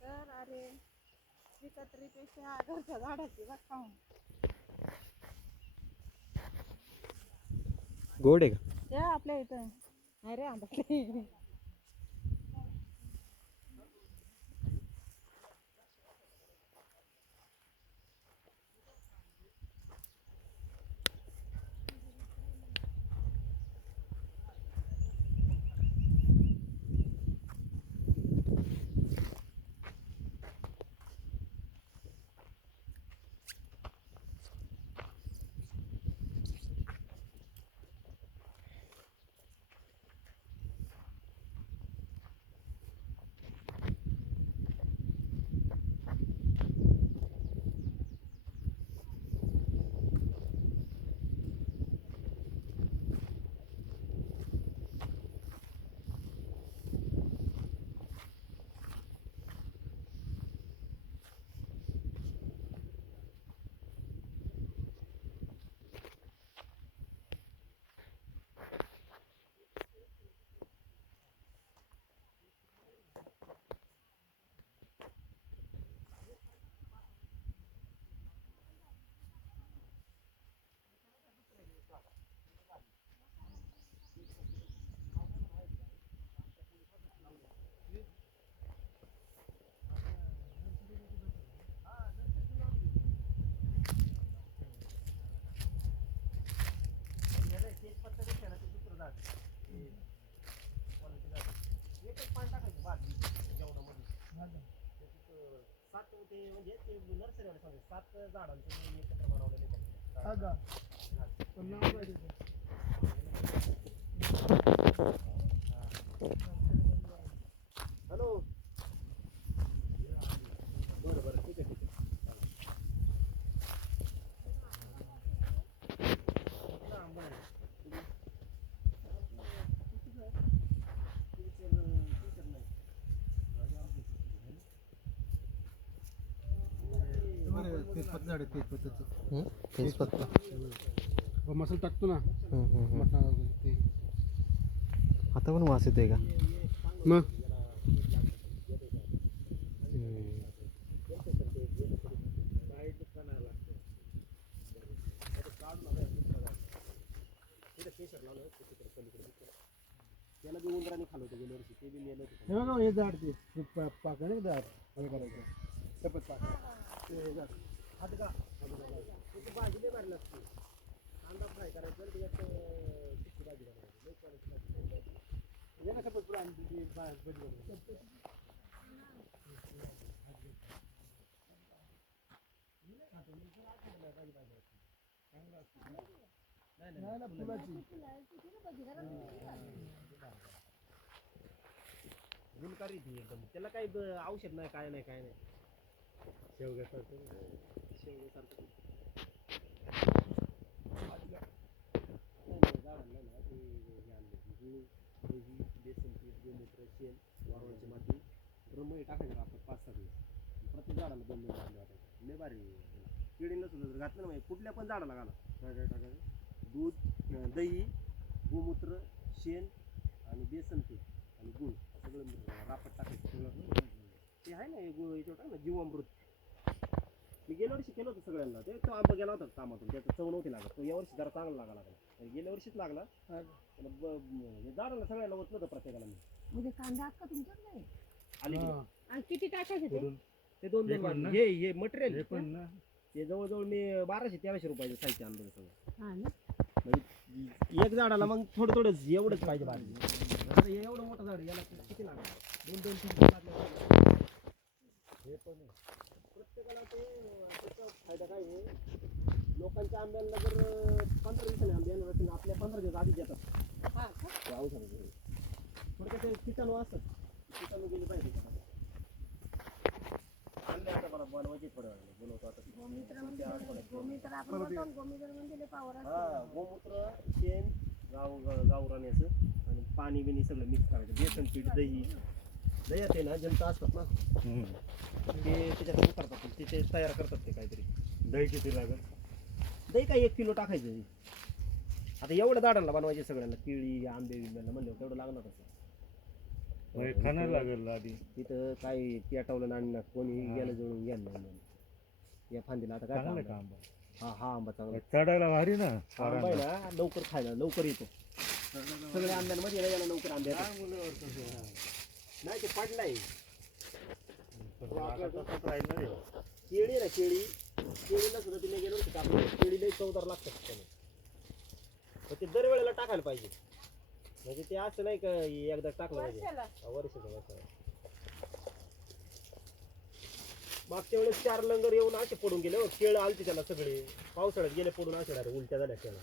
तर अरे विकत्रीपेक्षा घरच्या झाडाची बघ खाऊन गोड आहे का? ते आपल्या इथं अरे आंबा तेजपत्ता झाड आहे तेजपत्ताचं तेजपत्ता मसाला टाकतो ना ते आता पण वास येते का? मग त्याला बी उंदराने खाल्लं होतं गेल्या वर्षी, ते बी नेलं होतं. हे बघा हे झाड ते पाक नाही झाड हे करायचं सपत पाक हे झाड हात का त्याची भाजी लई भारी लागते. कांदा फ्राय करायचा आणि त्याच्यात सुकी भाजी बनवायची, लई क्वालिटी लागते. हे ना सपत पुरा आमची भाजी बनवतो. नाही ना फुलाची गुणकारी ती एकदम त्याला काही औषध नाही काय नाही काय नाही शेवग्यासारखं शेवग्यासारखं झाडांना ना ते हे आणलं गुळ दही बेसन पीठ गोमूत्र शेण वारवाची माती ड्रमही टाकायचं आपण 5-6 दिवस प्रत्येक झाडाला 2-2 झाडं वाटायचं लय भारी किडीनं सुद्धा जर घातलं ना म्हणजे कुठल्या पण झाडाला घाला काय काय टाकायचं दूध दही गोमूत्र शेण आणि बेसन पीठ आणि गुळ सगळं रापट टाकायचं सगळं ते आहे ना याच्यावर टाक ना जीवामृत मी गेल्या वर्षी केलं होतं सगळ्यांना ते तो आंबा गेला होता कामातून त्याचं चव नव्हती लागत तो यावर्षी जरा चांगला लागला गेल्या वर्षीच लागला झाडाला सगळ्यांना होत नव्हतं प्रत्येकाला मी म्हणजे कांदा अक्का तुमच्याकडे आली आणि किती टाकायचे ते 2-2 हे मटेरियल ते जवळजवळ मी 1200-1300 रुपयाचं साहित्य आणलं सगळं हा ना म्हणजे एक झाडाला मग थोडं थोडंच एवढंच पाहिजे बाजू एवढं मोठं झाड याला किती लागलं 2-3 लागले हे पण प्रत्येकाला ते त्याचा फायदा काय आहे लोकांच्या आंब्यांना जर 15 दिवसांनी आंबे येणार असेल आपल्या 15 दिवस आधी देतात हा का ते औषध थोडक्यात ते किटाणू असतात किटाणू गेले पाहिजे आणले आता मला बनवायचे थोड्या वेळाने बोलवतो आता गोमित्र म्हणजे आपण म्हणतो गोमित्र म्हणजे पावर हा गोमूत्र शेण गावराण्याचं आणि पाणी बिणी सगळं मिक्स करायचं बेसन पीठ दही दह्यात आहे ना जनता असतात ना ते त्याच्यात करतात ते तयार करतात ते काहीतरी दही किती लागेल दही काय 1 किलो टाकायचं आता एवढ्या झाडांना बनवायचे सगळ्यांना केळी आंबे बिंब्याला म्हणलं तेवढं लागणार असं खाणं लागेल आधी तिथं काही पेटवलं नाही कोणी गेलं जळून गेलं या फांदीला आता काय आंबा हा आंबा चांगला चढायला भारी ना आंबा आहे ना लवकर खायला लवकर येतो सगळ्या आंब्यांमध्ये याला लवकर आंबे नाही ते पडलाय केळी ना केळीला सुद्धा तुम्ही गेलो की टाकलं केळीला चवदार लागतात त्याने ते दरवेळेला टाकायला पाहिजे म्हणजे ते असं नाही का एकदा टाकलं पाहिजे वर्षाला मागच्या वेळेस 4 लंगर येऊन असे पडून गेले केळ आलते त्याला सगळे पावसाळ्यात गेले पडून असे डायरेक्ट उलट्या झाल्या केळं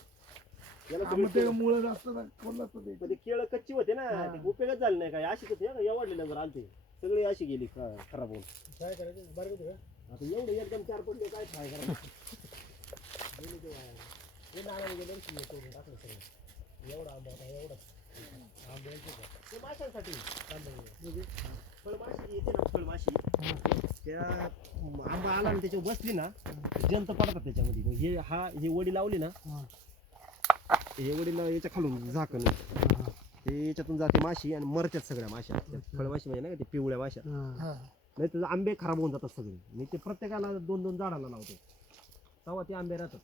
केळं कच्ची होते ना ते उपयोगच झाले नाही काय अशी एवढले लंगर आलते सगळे अशी गेली खराब होऊन काय करायचं बरं आता एवढं एकदम 4 पडले काय काय करायचं एवढा आंबा एवढा ते माशांसाठी फळमाशी येते ना फळमाशी त्या आंबा आला ना त्याच्यावर बसली ना जंत पडतात त्याच्यामध्ये हे वडी लावली ना हे वडीला याच्या खालून झाकण ते याच्यातून जाते माशी आणि मरतात सगळ्या माश्या फळमाशी म्हणजे नाही का ते पिवळ्या माश्या नाही तर आंबे खराब होऊन जातात सगळे मी ते प्रत्येकाला 2-2 झाडाला लावतो तेव्हा ते आंबे राहतात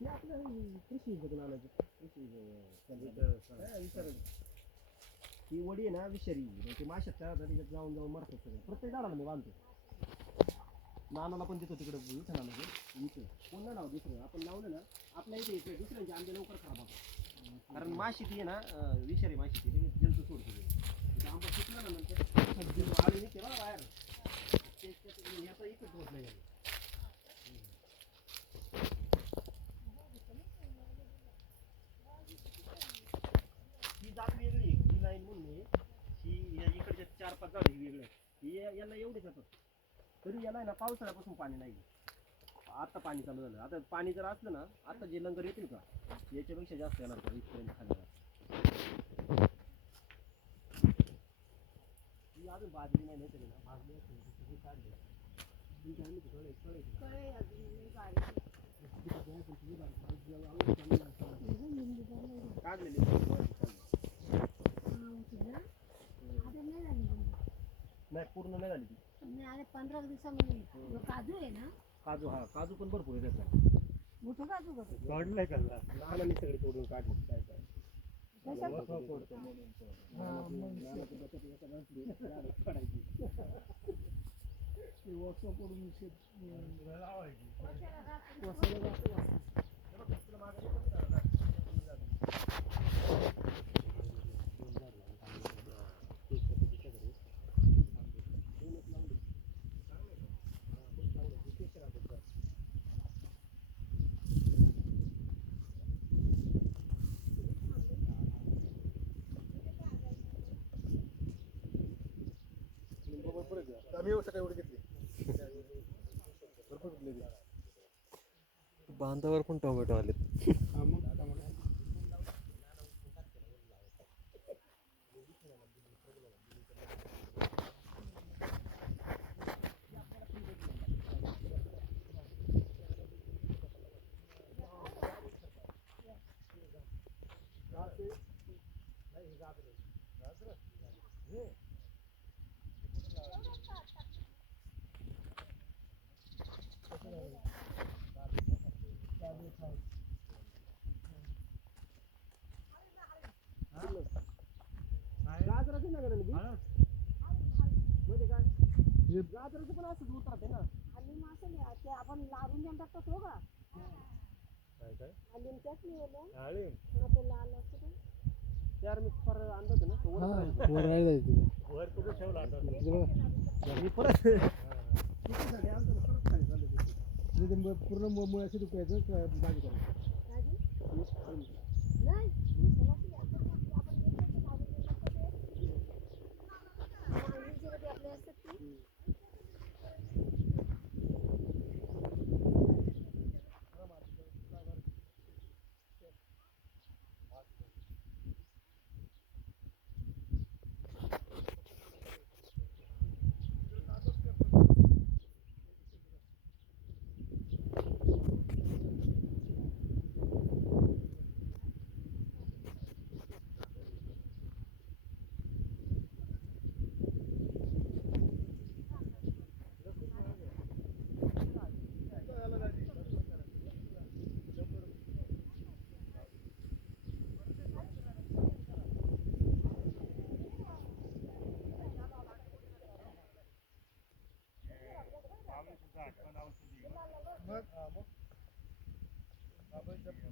हे आपलं कृषी ही वडी आहे ना विषारी ते माशात त्याच्यात जाऊन मरतात सगळे प्रत्येक झाडाला मी बांधतो नानाला पण देतो तिकडे विठ्ठलाला इथे कोण नाही लावत दुसरं आपण लावलं ना आपल्या इथे येते दुसऱ्यांचे आंबे लवकर खराब होतात कारण माशी ती आहे ना विषारी माशी ती जंतू सोडते आंबा सुटला ना नंतर आळी निघते बघा बाहेर याचा इकडे होत नाही ही जात वेगळी ही लाईन म्हणून ही इकडच्या 4-5 झाड ही वेगळी ही याला एवढेच येतात तरी याला ना पावसाळ्यापासून पाणी नाही आता पाणी चालू झालं आता पाणी जर असलं ना आता जे लंगर येतील का याच्यापेक्षा जास्त येणार का इथपर्यंत खाली ही अजून भाजली नाही तरी ना भाजली असेल काढली काढलेली नाही पूर्ण नाही झाली ती 15 दिवसामध्ये काजू आहे ना काजू हा काजू पण भरपूर आहे त्याचा मोठं काजू कसं काढलाय का लहानांनी सगळी तोडून काढली काय काय बांधावर पण टोमॅटो आलेत. हा मग टमाटर. गाजराचं ना गं बी? म्हणजे काय गाजराचं पण असंच उतरते ना. आणि मग असं नाही, ते आपण लावून देऊन टाकतो तो का आणि त्याच नाही येलं तो लाल असतो तो. चार मी फार अंदाज आहे ना तो हा वरच वर राहिलं आहे ते. वर कुठं ठेवला राहील. परत कितीसाठी आलं तर परत खाली चालू होतं. म्हणजे ते पूर्ण मुळाशी दुखायचं भाजी करायचं. भाजी? नाही त्याला असं नाही, आपण घेतलं ते लावून देऊन टाकतो ते. आणि जरा ते आपले असतात ती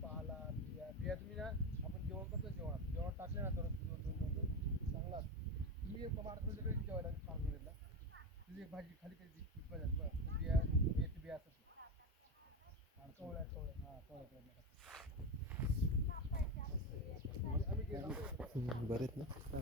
पाला बिया तुम्ही ना आपण जेवण करतो जेवण टाकले ना दोन चांगला तुम्ही माणसाच्या घरी जेवायला मार्केटला तुझी एक भाजी खाली काही बिया बियाची बिया असतात कवळ्या हां कवळ्या बरेत ना.